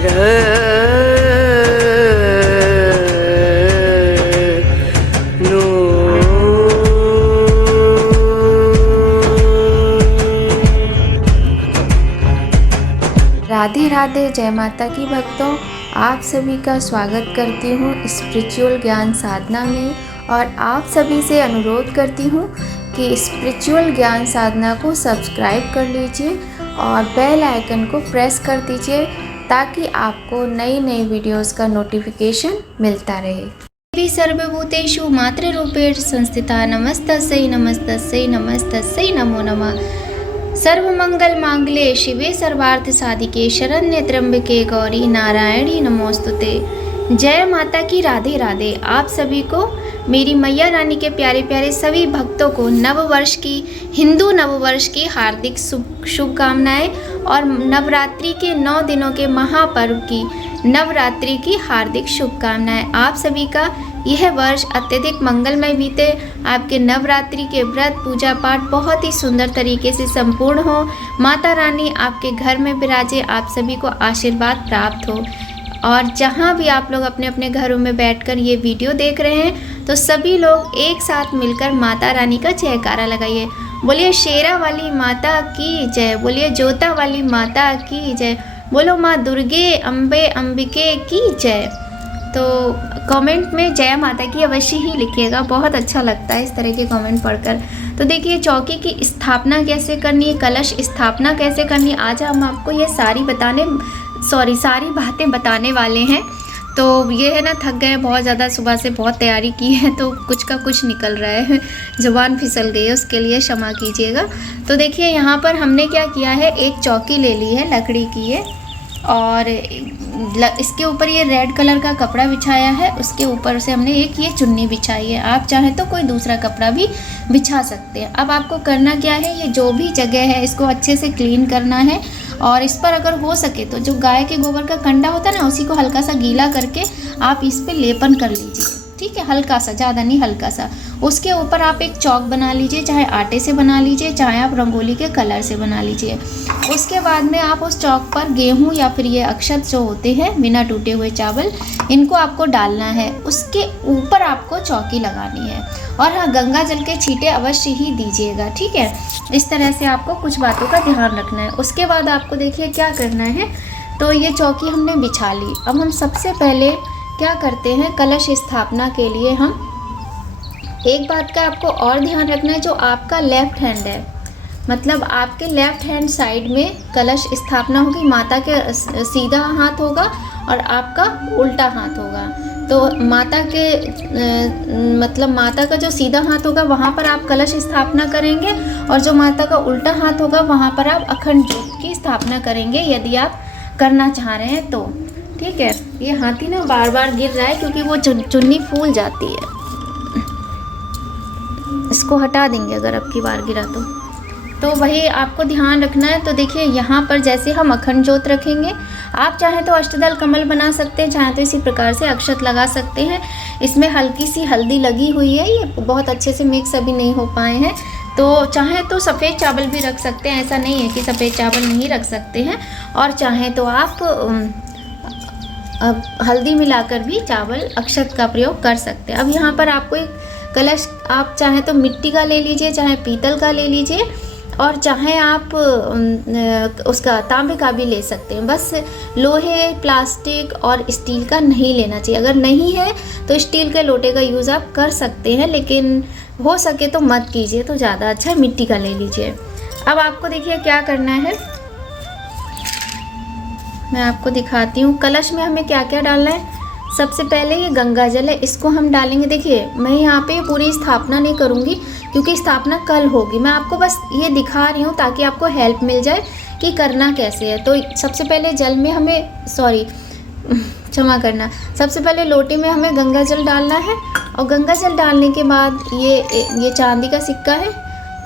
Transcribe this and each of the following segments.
राधे राधे, जय माता की भक्तों। आप सभी का स्वागत करती हूँ स्पिरिचुअल ज्ञान साधना में, और आप सभी से अनुरोध करती हूँ कि स्पिरिचुअल ज्ञान साधना को सब्सक्राइब कर लीजिए और बेल आइकन को प्रेस कर दीजिए ताकि आपको नई नई वीडियोस का नोटिफिकेशन मिलता रहे। देवी सर्वभूतेषु मातृरूपेण संस्थिता नमस्तस्यै नमस्तस्यै नमस्तस्यै नमो नमः। सर्वमंगल मांगल्ये शिवे सर्वार्थ साधिके शरण्ये त्र्यंबके गौरी नारायणी नमोस्तुते। जय माता की, राधे राधे। आप सभी को, मेरी मैया रानी के प्यारे प्यारे सभी भक्तों को नववर्ष की, हिंदू नववर्ष की हार्दिक शुभकामनाएं और नवरात्रि के 9 दिनों के महापर्व की नवरात्रि की हार्दिक शुभकामनाएं। आप सभी का यह वर्ष अत्यधिक मंगलमय बीते, आपके नवरात्रि के व्रत पूजा पाठ बहुत ही सुंदर तरीके से संपूर्ण हो, माता रानी आपके घर में विराजे, आप सभी को आशीर्वाद प्राप्त हो। और जहाँ भी आप लोग अपने अपने घरों में बैठकर ये वीडियो देख रहे हैं तो सभी लोग एक साथ मिलकर माता रानी का जयकारा लगाइए। बोलिए शेरा वाली माता की जय, बोलिए जोता वाली माता की जय, बोलो माँ दुर्गे अम्बे अंबिके की जय। तो कमेंट में जय माता की अवश्य ही लिखिएगा, बहुत अच्छा लगता है इस तरह के कमेंट पढ़कर। तो देखिए चौकी की स्थापना कैसे करनी है, कलश स्थापना कैसे करनी है, आज हम आपको ये सारी बातें बताने वाले हैं। तो ये है ना, थक गए बहुत ज़्यादा, सुबह से बहुत तैयारी की है तो कुछ का कुछ निकल रहा है, ज़ुबान फिसल गई है, उसके लिए क्षमा कीजिएगा। तो देखिए यहाँ पर हमने क्या किया है, एक चौकी ले ली है, लकड़ी की है, और इसके ऊपर ये रेड कलर का कपड़ा बिछाया है, उसके ऊपर से हमने एक ये चुन्नी बिछाई है। आप चाहें तो कोई दूसरा कपड़ा भी बिछा सकते हैं। अब आपको करना क्या है, ये जो भी जगह है इसको अच्छे से क्लीन करना है, और इस पर अगर हो सके तो जो गाय के गोबर का कंडा होता है ना, उसी को हल्का सा गीला करके आप इस पर लेपन कर लीजिए, ठीक है, हल्का सा, ज़्यादा नहीं, हल्का सा। उसके ऊपर आप एक चौक बना लीजिए, चाहे आटे से बना लीजिए, चाहे आप रंगोली के कलर से बना लीजिए। उसके बाद में आप उस चौक पर गेहूं या फिर ये अक्षत जो होते हैं बिना टूटे हुए चावल, इनको आपको डालना है। उसके ऊपर आपको चौकी लगानी है, और हाँ, गंगा जल के छींटे अवश्य ही दीजिएगा, ठीक है। इस तरह से आपको कुछ बातों का ध्यान रखना है। उसके बाद आपको देखिए क्या करना है, तो ये चौकी हमने बिछा ली। अब हम सबसे पहले क्या करते हैं, कलश स्थापना के लिए हम एक बात का आपको और ध्यान रखना है, जो आपका लेफ्ट हैंड है, मतलब आपके लेफ्ट हैंड साइड में कलश स्थापना होगी, माता के सीधा हाथ होगा और आपका उल्टा हाथ होगा। तो माता के मतलब माता का जो सीधा हाथ होगा वहाँ पर आप कलश स्थापना करेंगे, और जो माता का उल्टा हाथ होगा वहाँ पर आप अखंड ज्योत की स्थापना करेंगे, यदि आप करना चाह रहे हैं तो, ठीक है। ये हाथी ना बार बार गिर रहा है क्योंकि वो चुन्नी फूल जाती है, इसको हटा देंगे अगर अब की बार गिरा तो वही आपको ध्यान रखना है। तो देखिए यहाँ पर जैसे हम अखंड ज्योत रखेंगे, आप चाहें तो अष्टदल कमल बना सकते हैं, चाहें तो इसी प्रकार से अक्षत लगा सकते हैं। इसमें हल्की सी हल्दी लगी हुई है, ये बहुत अच्छे से मिक्स अभी नहीं हो पाए हैं, तो चाहें तो सफ़ेद चावल भी रख सकते हैं, ऐसा नहीं है कि सफ़ेद चावल नहीं रख सकते हैं, और चाहें तो आप हल्दी मिलाकर भी चावल अक्षत का प्रयोग कर सकते हैं। अब यहाँ पर आपको एक कलश, आप चाहें तो मिट्टी का ले लीजिए, चाहे पीतल का ले लीजिए, और चाहे आप उसका तांबे का भी ले सकते हैं। बस लोहे, प्लास्टिक और स्टील का नहीं लेना चाहिए। अगर नहीं है तो स्टील के लोटे का यूज़ आप कर सकते हैं, लेकिन हो सके तो मत कीजिए, तो ज़्यादा अच्छा है, मिट्टी का ले लीजिए। अब आपको देखिए क्या करना है, मैं आपको दिखाती हूँ। कलश में हमें क्या क्या डालना है। सबसे पहले ये गंगा जल है, इसको हम डालेंगे। देखिए मैं यहाँ पे पूरी स्थापना नहीं करूँगी क्योंकि स्थापना कल होगी, मैं आपको बस ये दिखा रही हूँ ताकि आपको हेल्प मिल जाए कि करना कैसे है। तो सबसे पहले जल में हमें, क्षमा करना, सबसे पहले लोटे में हमें गंगा जल डालना है, और गंगा जल डालने के बाद ये चांदी का सिक्का है,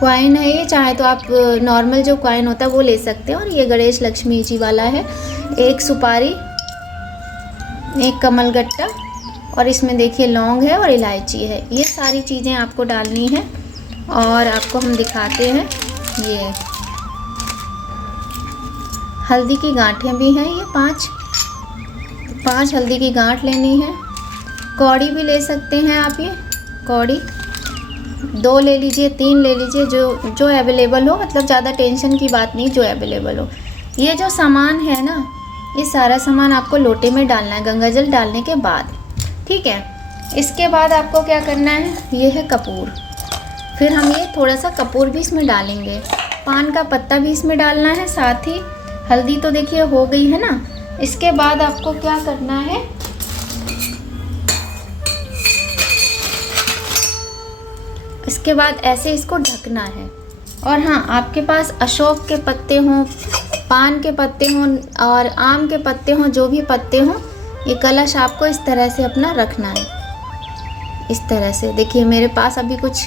कॉइन है ये, चाहे तो आप नॉर्मल जो कॉइन होता है वो ले सकते हैं, और ये गणेश लक्ष्मी जी वाला है, एक सुपारी, एक कमलगट्टा, और इसमें देखिए लौंग है और इलायची है। ये सारी चीज़ें आपको डालनी है, और आपको हम दिखाते हैं, ये हल्दी की गांठें भी हैं, ये 5, 5 हल्दी की गांठ लेनी है। कौड़ी भी ले सकते हैं आप, ये कौड़ी 2 ले लीजिए, 3 ले लीजिए, जो अवेलेबल हो, मतलब ज़्यादा टेंशन की बात नहीं, जो अवेलेबल हो। ये जो सामान है ना, ये सारा सामान आपको लोटे में डालना है गंगाजल डालने के बाद, ठीक है। इसके बाद आपको क्या करना है, ये है कपूर। फिर हम ये थोड़ा सा कपूर भी इसमें डालेंगे, पान का पत्ता भी इसमें डालना है साथ ही। हल्दी तो देखिए हो गई है ना। इसके बाद आपको क्या करना है, इसके बाद ऐसे इसको ढकना है। और हाँ, आपके पास अशोक के पत्ते हों, पान के पत्ते हों और आम के पत्ते हों, जो भी पत्ते हों, ये कलश आपको इस तरह से अपना रखना है। इस तरह से देखिए, मेरे पास अभी कुछ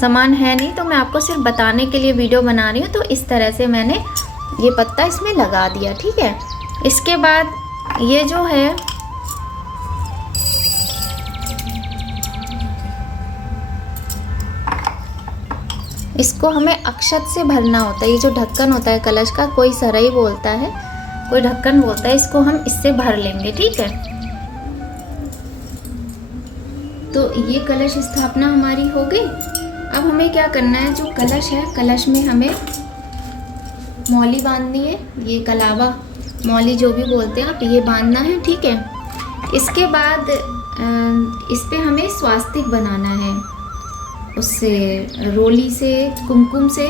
सामान है नहीं, तो मैं आपको सिर्फ बताने के लिए वीडियो बना रही हूँ। तो इस तरह से मैंने ये पत्ता इसमें लगा दिया, ठीक है। इसके बाद ये जो है, इसको हमें अक्षत से भरना होता है। ये जो ढक्कन होता है कलश का, कोई सरई बोलता है, कोई ढक्कन बोलता है, इसको हम इससे भर लेंगे, ठीक है। तो ये कलश स्थापना हमारी हो गई। अब हमें क्या करना है, जो कलश है, कलश में हमें मौली बांधनी है। ये कलावा मौली जो भी बोलते हैं आप, ये बांधना है, ठीक है। इसके बाद इस पे हमें स्वास्तिक बनाना है। उससे रोली से, कुमकुम से,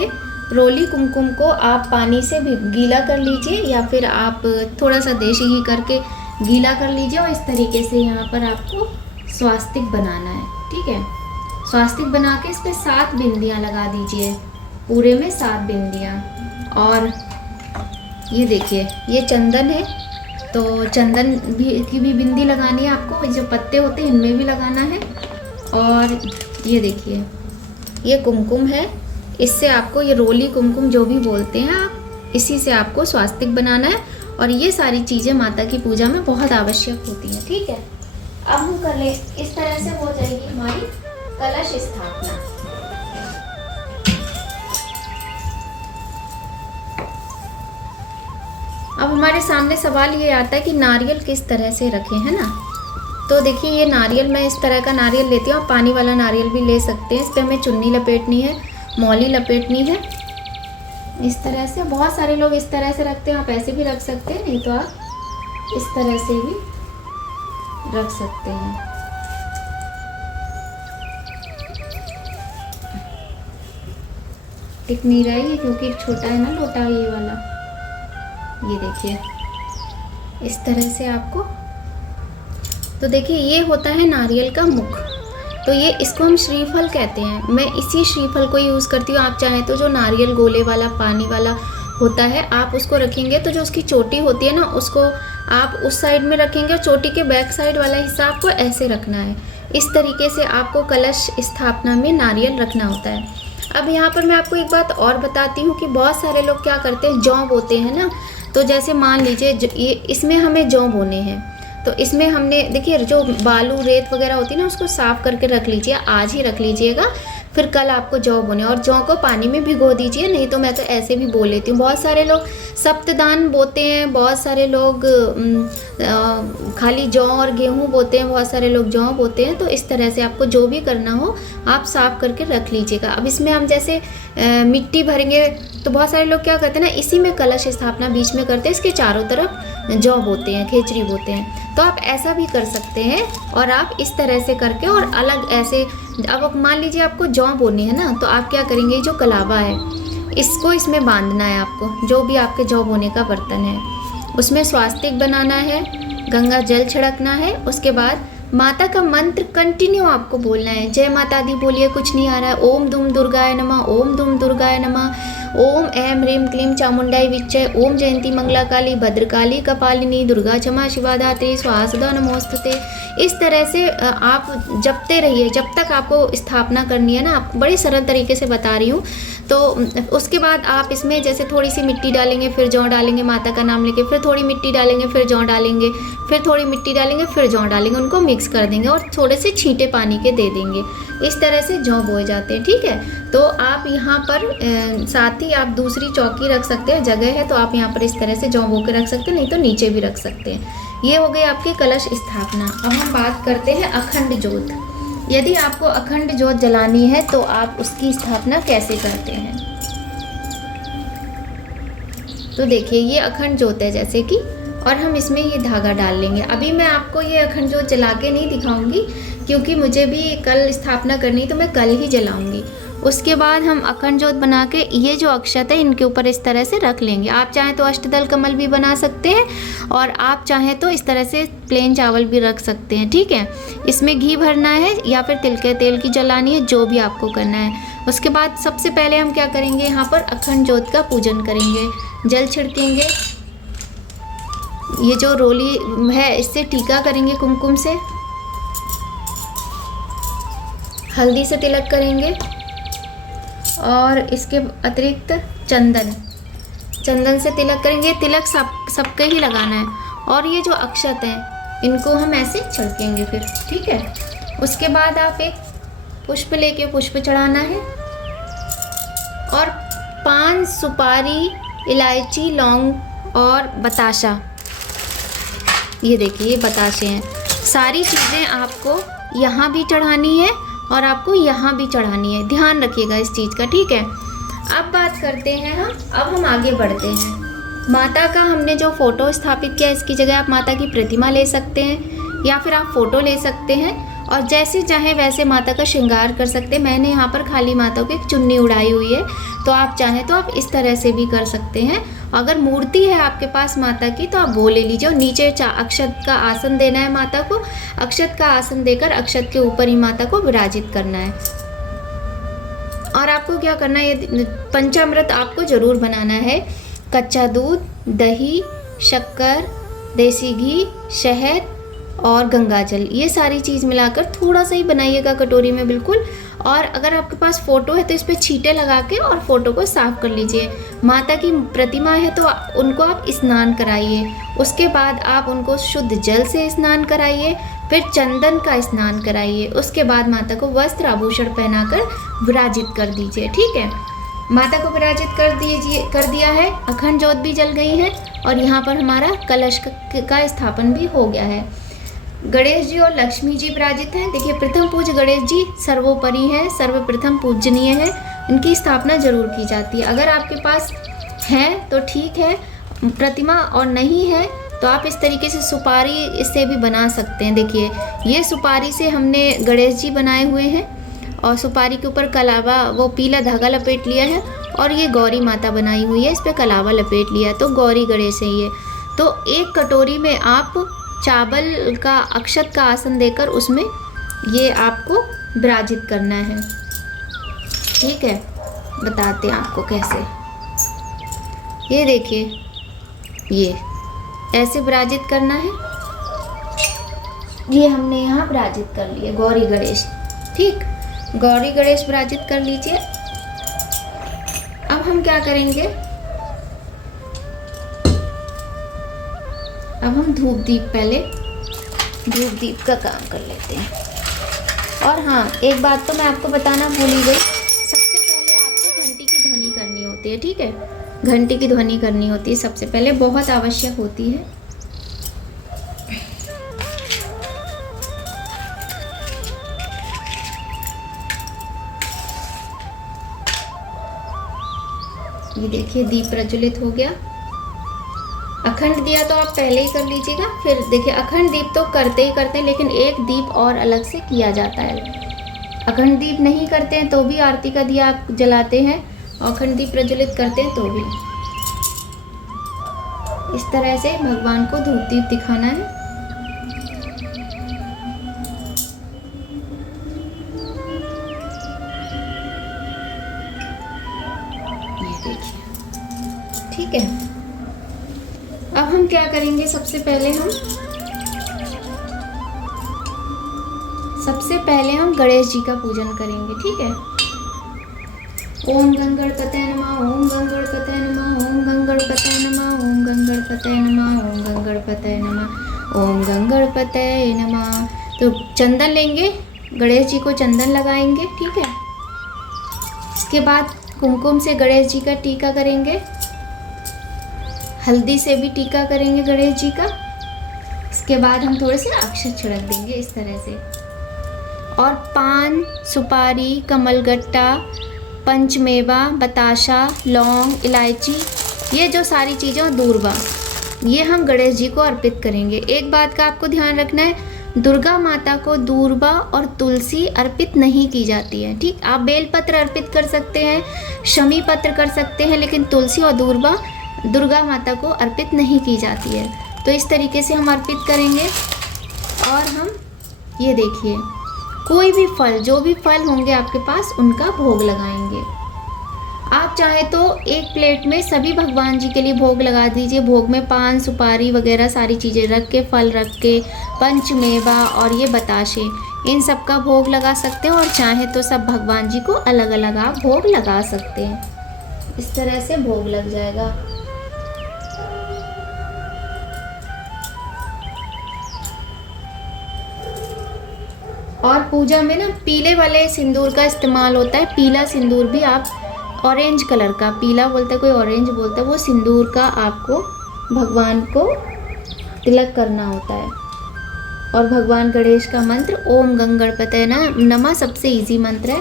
रोली कुमकुम को आप पानी से भी गीला कर लीजिए, या फिर आप थोड़ा सा देशी घी करके गीला कर लीजिए। और इस तरीके से यहाँ पर आपको स्वास्तिक बनाना है, ठीक है। स्वास्तिक बना के इस पर 7 बिंदियाँ लगा दीजिए, पूरे में 7 बिंदियाँ। और ये देखिए, ये चंदन है, तो चंदन की भी बिंदी लगानी है आपको। जो पत्ते होते हैं इनमें भी लगाना है। और ये देखिए, ये कुमकुम है, इससे आपको, ये रोली कुमकुम जो भी बोलते हैं आप, इसी से आपको स्वास्तिक बनाना है। और ये सारी चीज़ें माता की पूजा में बहुत आवश्यक होती हैं, ठीक है। अब हम कर ले, इस तरह से हो जाएगी हमारी कलश स्थापना। अब हमारे सामने सवाल ये आता है कि नारियल किस तरह से रखें, है ना। तो देखिए, ये नारियल, मैं इस तरह का नारियल लेती हूँ, आप पानी वाला नारियल भी ले सकते हैं। इस पर हमें चुन्नी लपेटनी है, मौली लपेटनी है, इस तरह से। बहुत सारे लोग इस तरह से रखते हैं, आप ऐसे भी रख सकते हैं, नहीं तो आप इस तरह से भी रख सकते हैं। टिक नहीं रहा है ये, क्योंकि छोटा है ना लोटा ये वाला। ये देखिए, इस तरह से आपको, तो देखिए ये होता है नारियल का मुख। तो ये, इसको हम श्रीफल कहते हैं। मैं इसी श्रीफल को यूज़ करती हूँ। आप चाहें तो जो नारियल गोले वाला पानी वाला होता है, आप उसको रखेंगे तो जो उसकी चोटी होती है ना, उसको आप उस साइड में रखेंगे और चोटी के बैक साइड वाला हिस्सा आपको ऐसे रखना है। इस तरीके से आपको कलश स्थापना में नारियल रखना होता है। अब यहाँ पर मैं आपको एक बात और बताती हूँ कि बहुत सारे लोग क्या करते हैं, जौ बोते हैं ना। तो जैसे मान लीजिए ये, इसमें हमें जौ बोने हैं, तो इसमें हमने, देखिए जो बालू रेत वगैरह होती है ना, उसको साफ़ करके रख लीजिए, आज ही रख लीजिएगा। फिर कल आपको जौ बोने, और जौ को पानी में भिगो दीजिए, नहीं तो मैं तो ऐसे भी बो लेती हूँ। बहुत सारे लोग सप्तदान बोते हैं, बहुत सारे लोग खाली जौ और गेहूँ बोते हैं, बहुत सारे लोग जौ बोते हैं। तो इस तरह से आपको जो भी करना हो आप साफ़ करके रख लीजिएगा। अब इसमें हम जैसे मिट्टी भरेंगे, तो बहुत सारे लोग क्या करते हैं ना, इसी में कलश स्थापना बीच में करते हैं, इसके चारों तरफ जौ बोते हैं, खेचरी बोते हैं। तो आप ऐसा भी कर सकते हैं, और आप इस तरह से करके, और अलग ऐसे, अब मान लीजिए आपको जौ बोनी है ना, तो आप क्या करेंगे, जो कलावा है इसको इसमें बांधना है आपको, जो भी आपके जौ बोने का बर्तन है उसमें स्वास्तिक बनाना है, गंगा जल छिड़कना है। उसके बाद माता का मंत्र कंटिन्यू आपको बोलना है। जय माता दी बोलिए, कुछ नहीं आ रहा है। ओम दुम दुर्गाय नमः, ओम दुम दुर्गाय नमः, ओम ऐं ह्रीं क्लीं चामुंडाई विच्चय, ओम जयंती मंगला काली भद्रकाली कपालिनी दुर्गा क्षमा शिवा धात्री स्वाहा सदा नमोस्तुते। इस तरह से आप जपते रहिए जब तक आपको स्थापना करनी है ना। आपको बड़े सरल तरीके से बता रही हूँ। तो उसके बाद आप इसमें जैसे थोड़ी सी मिट्टी डालेंगे, फिर जौ डालेंगे, माता का नाम लेके, फिर थोड़ी मिट्टी डालेंगे, फिर जौ डालेंगे, फिर थोड़ी मिट्टी डालेंगे, फिर जौ डालेंगे, उनको मिक्स कर देंगे और थोड़े से छींटे पानी के दे देंगे। इस तरह से जौ बोए जाते हैं, ठीक है। तो आप यहाँ पर साथ ही आप दूसरी चौकी रख सकते हैं, जगह है तो आप यहाँ पर इस तरह से जौ बो के रख सकते हैं, नहीं तो नीचे भी रख सकते हैं। ये हो गई आपकी कलश स्थापना। अब हम बात करते हैं अखंड ज्योत। यदि आपको अखंड ज्योत जलानी है तो आप उसकी स्थापना कैसे करते हैं। तो देखिए ये अखंड ज्योत है जैसे कि, और हम इसमें ये धागा डाल लेंगे। अभी मैं आपको ये अखंड ज्योत जला के नहीं दिखाऊंगी क्योंकि मुझे भी कल स्थापना करनी, तो मैं कल ही जलाऊंगी। उसके बाद हम अखंड ज्योत बना के ये जो अक्षत है इनके ऊपर इस तरह से रख लेंगे। आप चाहें तो अष्टदल कमल भी बना सकते हैं और आप चाहें तो इस तरह से प्लेन चावल भी रख सकते हैं, ठीक है। इसमें घी भरना है या फिर तिल के तेल की जलानी है, जो भी आपको करना है। उसके बाद सबसे पहले हम क्या करेंगे, यहाँ पर अखंड ज्योत का पूजन करेंगे, जल छिड़केंगे। ये जो रोली है इससे टीका करेंगे कुमकुम से, हल्दी से तिलक करेंगे और इसके अतिरिक्त चंदन से तिलक करेंगे। तिलक सबके ही लगाना है। और ये जो अक्षत हैं इनको हम ऐसे छिड़केंगे फिर, ठीक है। उसके बाद आप एक पुष्प लेके पुष्प चढ़ाना है और पान, सुपारी, इलायची, लौंग और बताशा, ये देखिए ये बताशे हैं। सारी चीज़ें आपको यहाँ भी चढ़ानी है और आपको यहाँ भी चढ़ानी है, ध्यान रखिएगा इस चीज़ का, ठीक है। अब बात करते हैं अब हम आगे बढ़ते हैं। माता का हमने जो फ़ोटो स्थापित किया, इसकी जगह आप माता की प्रतिमा ले सकते हैं या फिर आप फ़ोटो ले सकते हैं और जैसे चाहें वैसे माता का श्रृंगार कर सकते हैं। मैंने यहाँ पर खाली माता को एक चुन्नी उड़ाई हुई है, तो आप चाहें तो आप इस तरह से भी कर सकते हैं। अगर मूर्ति है आपके पास माता की तो आप वो ले लीजिए। नीचे अक्षत का आसन देना है माता को, अक्षत का आसन देकर अक्षत के ऊपर ही माता को विराजित करना है। और आपको क्या करना है, ये पंचामृत आपको ज़रूर बनाना है। कच्चा दूध, दही, शक्कर, देसी घी, शहद और गंगा जल, ये सारी चीज़ मिलाकर थोड़ा सा ही बनाइएगा कटोरी में बिल्कुल। और अगर आपके पास फ़ोटो है तो इस पर छींटे लगा के और फ़ोटो को साफ़ कर लीजिए। माता की प्रतिमा है तो उनको आप स्नान कराइए। उसके बाद आप उनको शुद्ध जल से स्नान कराइए, फिर चंदन का स्नान कराइए। उसके बाद माता को वस्त्र आभूषण पहनाकर विराजित कर दीजिए, ठीक है। माता को विराजित कर दिया है, अखंड ज्योत भी जल गई है और यहाँ पर हमारा कलश का स्थापन भी हो गया है। गणेश जी और लक्ष्मी जी विराजित हैं। देखिए प्रथम पूज्य गणेश जी सर्वोपरि है, सर्वप्रथम पूजनीय है, इनकी स्थापना जरूर की जाती है। अगर आपके पास है तो ठीक है प्रतिमा, और नहीं है तो आप इस तरीके से सुपारी से भी बना सकते हैं। देखिए ये सुपारी से हमने गणेश जी बनाए हुए हैं और सुपारी के ऊपर कलावा, वो पीला धागा लपेट लिया है और ये गौरी माता बनाई हुई है, इस पर कलावा लपेट लिया है, तो गौरी गणेश है ये। तो एक कटोरी में आप चावल का अक्षत का आसन देकर उसमें ये आपको विराजित करना है, ठीक है। बताते हैं आपको कैसे। ये देखिए ये ऐसे विराजित करना है। ये हमने यहाँ विराजित कर लिए गौरी गणेश, ठीक। गौरी गणेश विराजित कर लीजिए। अब हम क्या करेंगे, अब हम धूप दीप, पहले धूप दीप का काम कर लेते हैं। और हाँ एक बात तो मैं आपको बताना भूल ही गई, सबसे पहले आपको घंटी की ध्वनि करनी होती है, ठीक है। घंटी की ध्वनि करनी होती है सबसे पहले, बहुत आवश्यक होती है। ये देखिए दीप प्रज्वलित हो गया। अखंड दिया तो आप पहले ही कर लीजिएगा। फिर देखिए अखंड दीप तो करते ही करते हैं, लेकिन एक दीप और अलग से किया जाता है। अखंड दीप नहीं करते हैं तो भी आरती का दिया आप जलाते हैं, और अखंड दीप प्रज्वलित करते हैं तो भी। इस तरह से भगवान को धूप दीप दिखाना है। ये देखिए, ठीक है। अब हम क्या करेंगे, सबसे पहले हम गणेश जी का पूजन करेंगे, ठीक है। ओम गंगणपतये नमः, ओम गंगणपतये नमः, ओम गंगणपतये नमः, ओम गंगणपतये नमः, ओम गंगणपतये नमः, ओम गंगणपतये नमः। तो चंदन लेंगे, गणेश जी को चंदन लगाएंगे, ठीक है। इसके बाद कुमकुम से गणेश जी का टीका करेंगे, हल्दी से भी टीका करेंगे गणेश जी का। इसके बाद हम थोड़े से अक्षत छिड़क देंगे इस तरह से। और पान, सुपारी, कमलगट्टा, पंचमेवा, बताशा, लौंग, इलायची, ये जो सारी चीज़ें और दूर्वा, ये हम गणेश जी को अर्पित करेंगे। एक बात का आपको ध्यान रखना है, दुर्गा माता को दूर्वा और तुलसी अर्पित नहीं की जाती है। ठीक, आप बेलपत्र अर्पित कर सकते हैं, शमी पत्र कर सकते हैं, लेकिन तुलसी और दूर्वा दुर्गा माता को अर्पित नहीं की जाती है। तो इस तरीके से हम अर्पित करेंगे। और हम ये देखिए, कोई भी फल, जो भी फल होंगे आपके पास, उनका भोग लगाएंगे। आप चाहे तो एक प्लेट में सभी भगवान जी के लिए भोग लगा दीजिए। भोग में पान, सुपारी वगैरह सारी चीज़ें रख के, फल रख के, पंचमेवा और ये बताशे, इन सब का भोग लगा सकते हैं। और चाहे तो सब भगवान जी को अलग अलग आप भोग लगा सकते हैं। इस तरह से भोग लग जाएगा। और पूजा में ना पीले वाले सिंदूर का इस्तेमाल होता है। पीला सिंदूर भी आप, ऑरेंज कलर का, पीला बोलता है कोई, ऑरेंज बोलता है, वो सिंदूर का आपको भगवान को तिलक करना होता है। और भगवान गणेश का मंत्र ओम गंग गणपतये नमः सबसे इजी मंत्र है,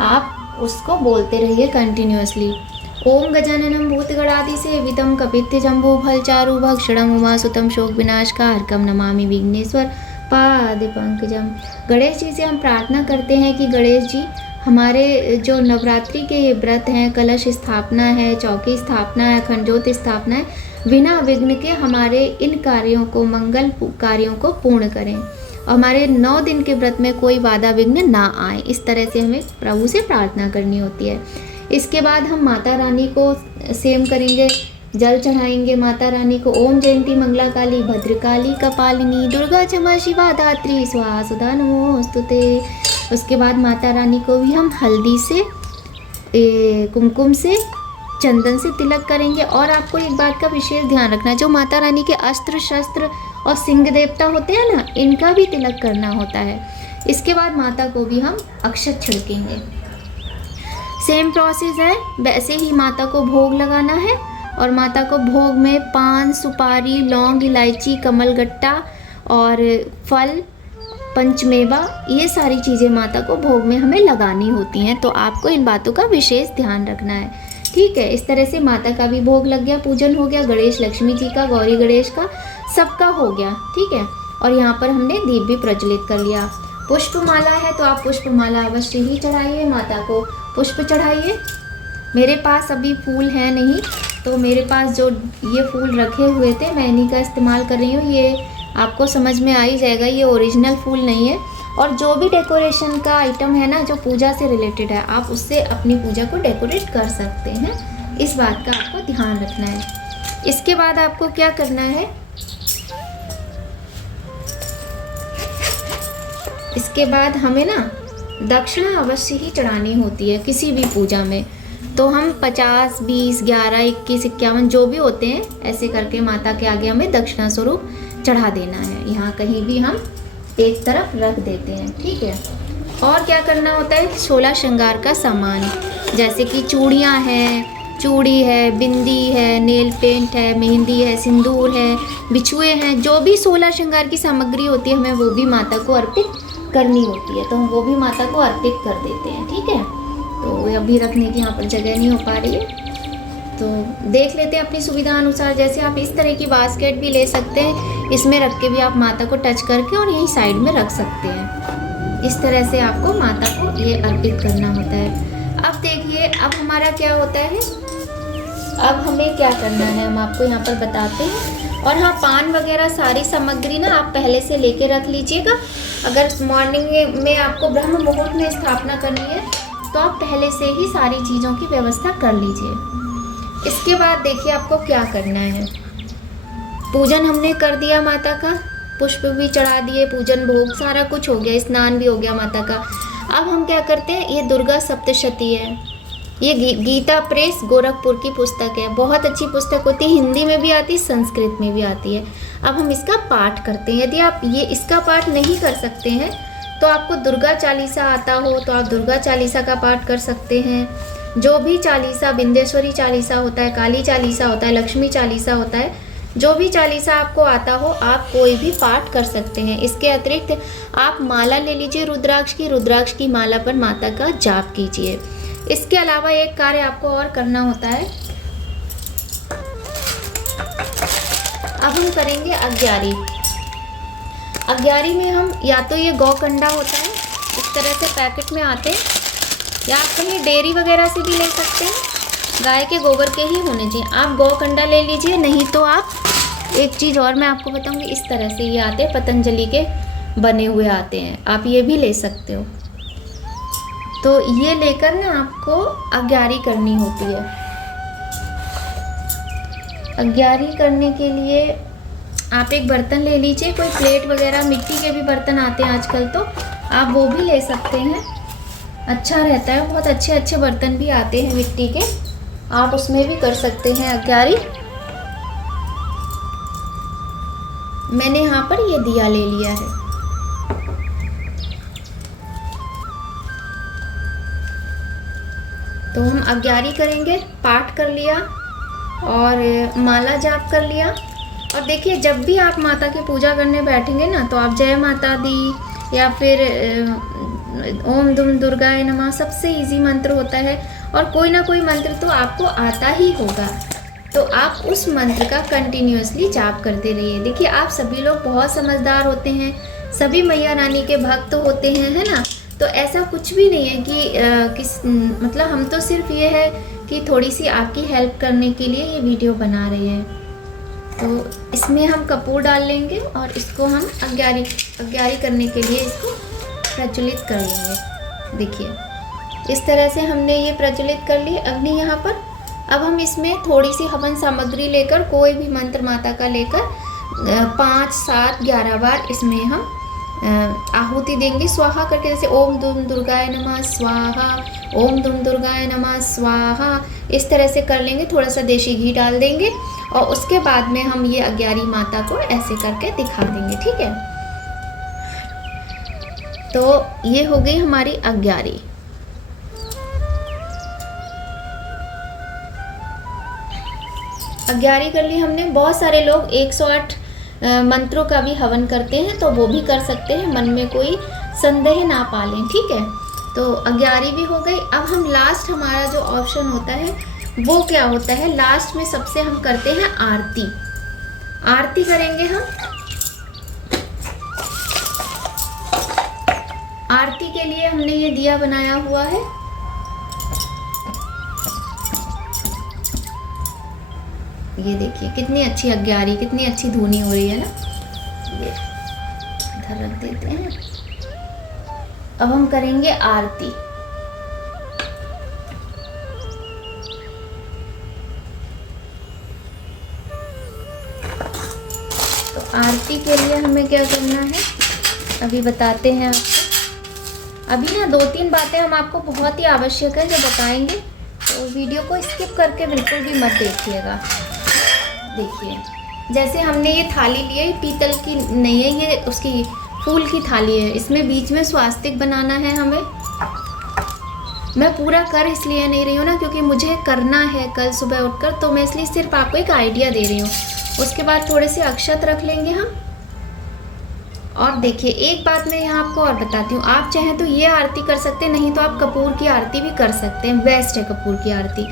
आप उसको बोलते रहिए कंटिन्यूअसली। ओम गजाननम भूतगणाधि सेवितम कपित्थ जम्बो फलचारु भक्षणम उमासुतम शोक विनाशकारकम नमामि विघ्नेश्वर पाद पंकजम। गणेश जी से हम प्रार्थना करते हैं कि गणेश जी हमारे जो नवरात्रि के व्रत हैं, कलश स्थापना है, चौकी स्थापना है, अखंड ज्योत स्थापना है, बिना विघ्न के हमारे इन कार्यों को, मंगल कार्यों को पूर्ण करें। और हमारे 9 दिन के व्रत में कोई बाधा विघ्न ना आए, इस तरह से हमें प्रभु से प्रार्थना करनी होती है। इसके बाद हम माता रानी को सेम करेंगे, जल चढ़ाएंगे माता रानी को। ओम जयंती मंगला काली भद्रकाली कपालिनी दुर्गा क्षमा शिवा धात्री स्वाहा सुधा नमोस्तुते। उसके बाद माता रानी को भी हम हल्दी से, कुमकुम से, चंदन से तिलक करेंगे। और आपको एक बात का विशेष ध्यान रखना है, जो माता रानी के अस्त्र शस्त्र और सिंह देवता होते हैं ना, इनका भी तिलक करना होता है। इसके बाद माता को भी हम अक्षत छिड़केंगे। सेम प्रोसेस है, वैसे ही माता को भोग लगाना है। और माता को भोग में पान, सुपारी, लौंग, इलायची, कमलगट्टा और फल, पंचमेवा, ये सारी चीज़ें माता को भोग में हमें लगानी होती हैं। तो आपको इन बातों का विशेष ध्यान रखना है। ठीक है, इस तरह से माता का भी भोग लग गया, पूजन हो गया, गणेश लक्ष्मी जी का, गौरी गणेश का, सबका हो गया। ठीक है, और यहाँ पर हमने दीप भी प्रज्वलित कर लिया। पुष्पमाला है तो आप पुष्पमाला अवश्य ही चढ़ाइए, माता को पुष्प चढ़ाइए। मेरे पास अभी फूल है नहीं, तो मेरे पास जो ये फूल रखे हुए थे मैं इन्हीं का इस्तेमाल कर रही हूँ। ये आपको समझ में आ ही जाएगा, ये ओरिजिनल फूल नहीं है। और जो भी डेकोरेशन का आइटम है ना, जो पूजा से रिलेटेड है, आप उससे अपनी पूजा को डेकोरेट कर सकते हैं। इस बात का आपको ध्यान रखना है। इसके बाद आपको क्या करना है, इसके बाद हमें ना दक्षिणा अवश्य ही चढ़ानी होती है किसी भी पूजा में। तो हम 50, 20, 11, 21, 51 जो भी होते हैं, ऐसे करके माता के आगे हमें दक्षिणा स्वरूप चढ़ा देना है। यहाँ कहीं भी हम एक तरफ रख देते हैं। ठीक है, और क्या करना होता है, 16 श्रृंगार का सामान, जैसे कि चूड़ियाँ हैं, चूड़ी है, बिंदी है, नेल पेंट है, मेहंदी है, सिंदूर है, बिछुए हैं, जो भी 16 श्रृंगार की सामग्री होती है, हमें वो भी माता को अर्पित करनी होती है। तो हम वो भी माता को अर्पित कर देते हैं। ठीक है, तो अभी रखने की यहाँ पर जगह नहीं हो पा रही है, तो देख लेते हैं अपनी सुविधा अनुसार। जैसे आप इस तरह की बास्केट भी ले सकते हैं, इसमें रख के भी आप माता को टच करके और यहीं साइड में रख सकते हैं। इस तरह से आपको माता को ये अर्पित करना होता है। अब देखिए, अब हमारा क्या होता है, अब हमें क्या करना है हम आपको यहाँ पर बताते हैं। और हाँ, पान वगैरह सारी सामग्री ना आप पहले से लेके रख लीजिएगा। अगर मॉर्निंग में आपको ब्रह्म मुहूर्त में स्थापना करनी है तो आप पहले से ही सारी चीज़ों की व्यवस्था कर लीजिए। इसके बाद देखिए आपको क्या करना है, पूजन हमने कर दिया माता का, पुष्प भी चढ़ा दिए, पूजन भोग सारा कुछ हो गया, स्नान भी हो गया माता का। अब हम क्या करते हैं, ये दुर्गा सप्तशती है, ये गीता प्रेस गोरखपुर की पुस्तक है, बहुत अच्छी पुस्तक होती है, हिंदी में भी आती है, संस्कृत में भी आती है। अब हम इसका पाठ करते हैं। यदि आप ये इसका पाठ नहीं कर सकते हैं तो आपको दुर्गा चालीसा आता हो तो आप दुर्गा चालीसा का पाठ कर सकते हैं। जो भी चालीसा, विंध्येश्वरी चालीसा होता है, काली चालीसा होता है, लक्ष्मी चालीसा होता है, जो भी चालीसा आपको आता हो आप कोई भी पाठ कर सकते हैं। इसके अतिरिक्त आप माला ले लीजिए रुद्राक्ष की माला पर माता का जाप कीजिए। इसके अलावा एक कार्य आपको और करना होता है। अब हम करेंगे अग्यारी। अग्यारी में हम या तो ये गौकंडा होता है, इस तरह से पैकेट में आते हैं, या आप कहीं डेयरी वगैरह से भी ले सकते हैं। गाय के गोबर के ही होने चाहिए। आप गौकंडा ले लीजिए, नहीं तो आप एक चीज़ और मैं आपको बताऊंगी, इस तरह से ये आते हैं, पतंजलि के बने हुए आते हैं, आप ये भी ले सकते हो। तो ये लेकर ना आपको अग्यारी करनी होती है। अग्यारी करने के लिए आप एक बर्तन ले लीजिए, कोई प्लेट वगैरह, मिट्टी के भी बर्तन आते हैं आजकल, तो आप वो भी ले सकते हैं, अच्छा रहता है। बहुत अच्छे अच्छे बर्तन भी आते हैं मिट्टी के, आप उसमें भी कर सकते हैं अग्यारी। मैंने यहाँ पर ये दिया ले लिया है। तो हम अग्यारी करेंगे, पाठ कर लिया और माला जाप कर लिया। और देखिए, जब भी आप माता की पूजा करने बैठेंगे ना, तो आप जय माता दी या फिर ओम दुम दुर्गाय नमः, सबसे इजी मंत्र होता है, और कोई ना कोई मंत्र तो आपको आता ही होगा, तो आप उस मंत्र का कंटिन्यूअसली जाप करते रहिए। देखिए, आप सभी लोग बहुत समझदार होते हैं, सभी मैया रानी के भक्त होते हैं, है ना। तो ऐसा कुछ भी नहीं है कि मतलब हम तो सिर्फ ये है कि थोड़ी सी आपकी हेल्प करने के लिए ये वीडियो बना रहे हैं। तो इसमें हम कपूर डाल लेंगे और इसको हम अग्यारी करने के लिए इसको प्रज्वलित कर लेंगे। देखिए, इस तरह से हमने ये प्रज्वलित कर ली अग्नि यहाँ पर। अब हम इसमें थोड़ी सी हवन सामग्री लेकर, कोई भी मंत्र माता का लेकर 5, 7, 11 बार इसमें हम आहुति देंगे स्वाहा करके, जैसे ओम दुम दुर्गाय नमः स्वाहा, ओम दुम दुर्गाय नमः स्वाहा, इस तरह से कर लेंगे। थोड़ा सा देशी घी डाल देंगे और उसके बाद में हम ये अग्यारी माता को ऐसे करके दिखा देंगे, ठीक है। तो ये हो गई हमारी अग्यारी। अग्यारी कर ली हमने। बहुत सारे लोग 108 मंत्रों का भी हवन करते हैं, तो वो भी कर सकते हैं, मन में कोई संदेह ना पालें, ठीक है। तो अग्यारी भी हो गई। अब हम लास्ट, हमारा जो ऑप्शन होता है वो क्या होता है, लास्ट में सबसे हम करते हैं आरती। आरती करेंगे हम। आरती के लिए हमने ये दिया बनाया हुआ है। ये देखिए कितनी अच्छी अग्यारी, कितनी अच्छी धुनी हो रही है ना। ये इधर रख देते हैं। अब हम करेंगे आरती। तो आरती के लिए हमें क्या करना है अभी बताते हैं आपको। अभी ना 2-3 बातें हम आपको बहुत ही आवश्यक है जो बताएंगे, तो वीडियो को स्किप करके बिल्कुल भी मत देखिएगा। देखिए, जैसे हमने ये थाली ली है, पीतल की नहीं है, ये उसकी फूल की थाली है। इसमें बीच में स्वास्तिक बनाना है हमें। मैं पूरा कर इसलिए नहीं रही हूँ ना, क्योंकि मुझे करना है कल सुबह उठकर, तो मैं इसलिए सिर्फ आपको एक आइडिया दे रही हूँ। उसके बाद थोड़े से अक्षत रख लेंगे हम। और देखिए, एक बात मैं यहाँ आपको और बताती हूँ, आप चाहें तो ये आरती कर सकते हैं, नहीं तो आप कपूर की आरती भी कर सकते हैं, बेस्ट है कपूर की आरती।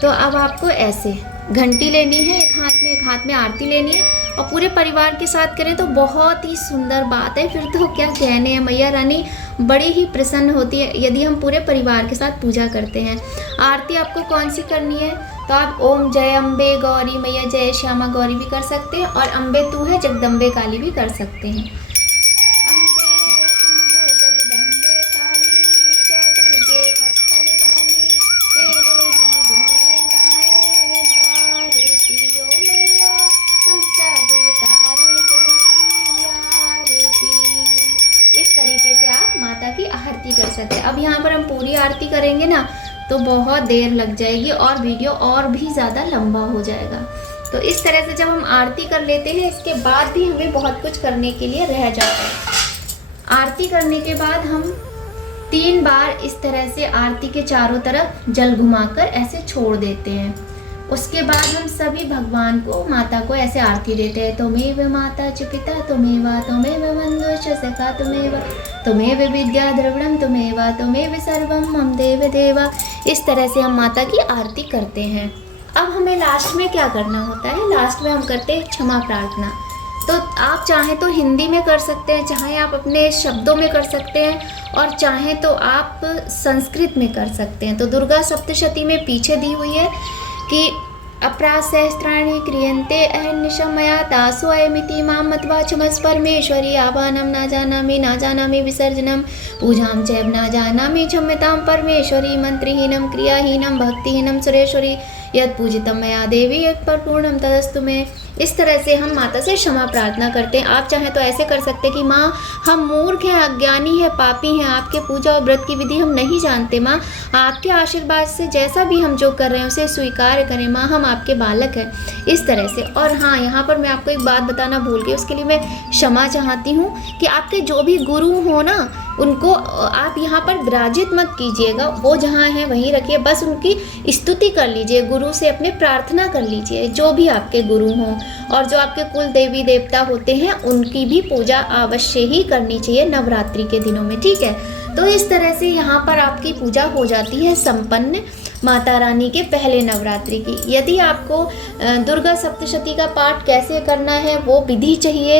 तो अब आपको ऐसे घंटी लेनी है, एक हाथ में आरती लेनी है, और पूरे परिवार के साथ करें तो बहुत ही सुंदर बात है। फिर तो क्या कहने हैं, मैया रानी बड़ी ही प्रसन्न होती है यदि हम पूरे परिवार के साथ पूजा करते हैं। आरती आपको कौन सी करनी है, तो आप ओम जय अम्बे गौरी मैया जय श्यामा गौरी भी कर सकते हैं, और अम्बे तू है जगदम्बे काली भी कर सकते हैं। माता की आरती कर सकते हैं। अब यहाँ पर हम पूरी आरती करेंगे ना तो बहुत देर लग जाएगी और वीडियो और भी ज़्यादा लंबा हो जाएगा। तो इस तरह से जब हम आरती कर लेते हैं, इसके बाद भी हमें बहुत कुछ करने के लिए रह जाता है। आरती करने के बाद हम 3 बार इस तरह से आरती के चारों तरफ जल घुमाकर ऐसे छोड़ देते हैं। उसके बाद हम सभी भगवान को, माता को ऐसे आरती देते हैं। त्वमेव माता च पिता त्वमेव बंधु च सखा त्वमेव विद्या द्रविणम त्वमेव सर्वम मम देव देवा। इस तरह से हम माता की आरती करते हैं। अब हमें लास्ट में क्या करना होता है, लास्ट में हम करते हैं क्षमा प्रार्थना। तो आप चाहें तो हिंदी में कर सकते हैं, चाहे आप अपने शब्दों में कर सकते हैं, और चाहें तो आप संस्कृत में कर सकते हैं। तो दुर्गा सप्तशती में पीछे दी हुई है कि अपराधसहस्राणि क्रियन्ते अहर्निशं मया तासु अयमिति मां मत्वा क्षमस्व परमेश्वरी। आवाहनं न जानामि विसर्जनं पूजां चैव न जानामि क्षम्यतां परमेश्वरी। मंत्रहीनं क्रियाहीनं भक्तिहीनं सुरेश्वरी यत् पूजितं मया देवी यत् परिपूर्णं तदस्तु मे। इस तरह से हम माता से क्षमा प्रार्थना करते हैं। आप चाहें तो ऐसे कर सकते हैं कि माँ हम मूर्ख हैं, अज्ञानी हैं, पापी हैं, आपके पूजा और व्रत की विधि हम नहीं जानते। माँ आपके आशीर्वाद से जैसा भी हम जो कर रहे हैं उसे स्वीकार करें। माँ हम आपके बालक हैं, इस तरह से। और हाँ, यहाँ पर मैं आपको एक बात बताना भूल गई, उसके लिए मैं क्षमा चाहती हूँ कि आपके जो भी गुरु हो ना, उनको आप यहाँ पर विराजित मत कीजिएगा, वो जहाँ हैं वहीं रखिए। बस उनकी स्तुति कर लीजिए, गुरु से अपने प्रार्थना कर लीजिए, जो भी आपके गुरु हों। और जो आपके कुल देवी देवता होते हैं उनकी भी पूजा अवश्य ही करनी चाहिए नवरात्रि के दिनों में, ठीक है। तो इस तरह से यहाँ पर आपकी पूजा हो जाती है संपन्न माता रानी के पहले नवरात्रि की। यदि आपको दुर्गा सप्तशती का पाठ कैसे करना है वो विधि चाहिए,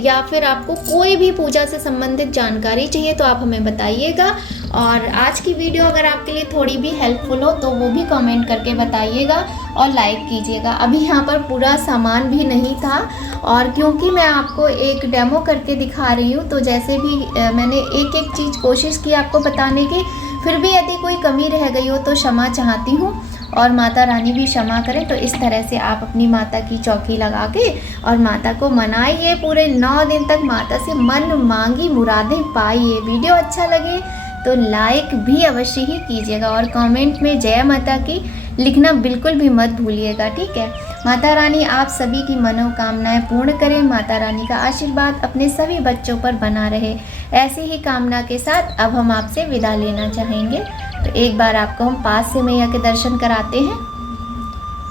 या फिर आपको कोई भी पूजा से संबंधित जानकारी चाहिए, तो आप हमें बताइएगा। और आज की वीडियो अगर आपके लिए थोड़ी भी हेल्पफुल हो तो वो भी कमेंट करके बताइएगा और लाइक कीजिएगा। अभी यहाँ पर पूरा सामान भी नहीं था, और क्योंकि मैं आपको एक डेमो करके दिखा रही हूँ, तो जैसे भी मैंने एक एक चीज़ कोशिश की आपको बताने की, फिर भी यदि कोई कमी रह गई हो तो क्षमा चाहती हूँ, और माता रानी भी क्षमा करें। तो इस तरह से आप अपनी माता की चौकी लगा के और माता को मनाइए, पूरे 9 दिन तक माता से मन मांगी मुरादें पाइए। वीडियो अच्छा लगे तो लाइक भी अवश्य ही कीजिएगा, और कमेंट में जय माता की लिखना बिल्कुल भी मत भूलिएगा, ठीक है। माता रानी आप सभी की मनोकामनाएं पूर्ण करें। माता रानी का आशीर्वाद अपने सभी बच्चों पर बना रहे। ऐसी ही कामना के साथ अब हम आपसे विदा लेना चाहेंगे। तो एक बार आपको हम पास से मैया के दर्शन कराते हैं।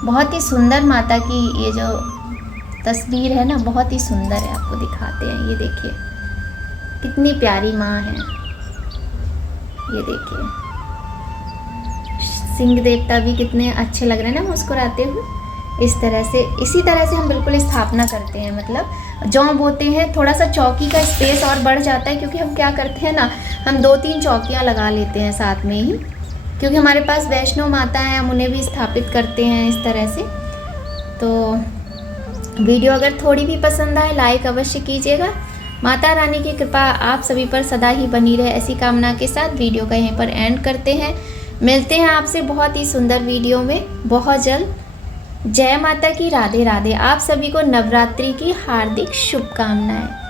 बहुत ही सुंदर माता की ये जो तस्वीर है ना, बहुत ही सुंदर है, आपको दिखाते हैं। ये देखिए कितनी प्यारी माँ है, ये देखिए। सिंह देवता भी कितने अच्छे लग रहे हैं ना मुस्कुराते हुए। इस तरह से, इसी तरह से हम बिल्कुल स्थापना करते हैं। मतलब जौ बोते हैं, थोड़ा सा चौकी का स्पेस और बढ़ जाता है, क्योंकि हम क्या करते हैं ना, हम 2-3 चौकियाँ लगा लेते हैं साथ में ही, क्योंकि हमारे पास वैष्णो माता हैं, हम उन्हें भी स्थापित करते हैं इस तरह से। तो वीडियो अगर थोड़ी भी पसंद आए लाइक अवश्य कीजिएगा। माता रानी की कृपा आप सभी पर सदा ही बनी रहे, ऐसी कामना के साथ वीडियो का यहीं पर एंड करते हैं। मिलते हैं आपसे बहुत ही सुंदर वीडियो में बहुत जल्द। जय माता की, राधे राधे। आप सभी को नवरात्रि की हार्दिक शुभकामनाएं।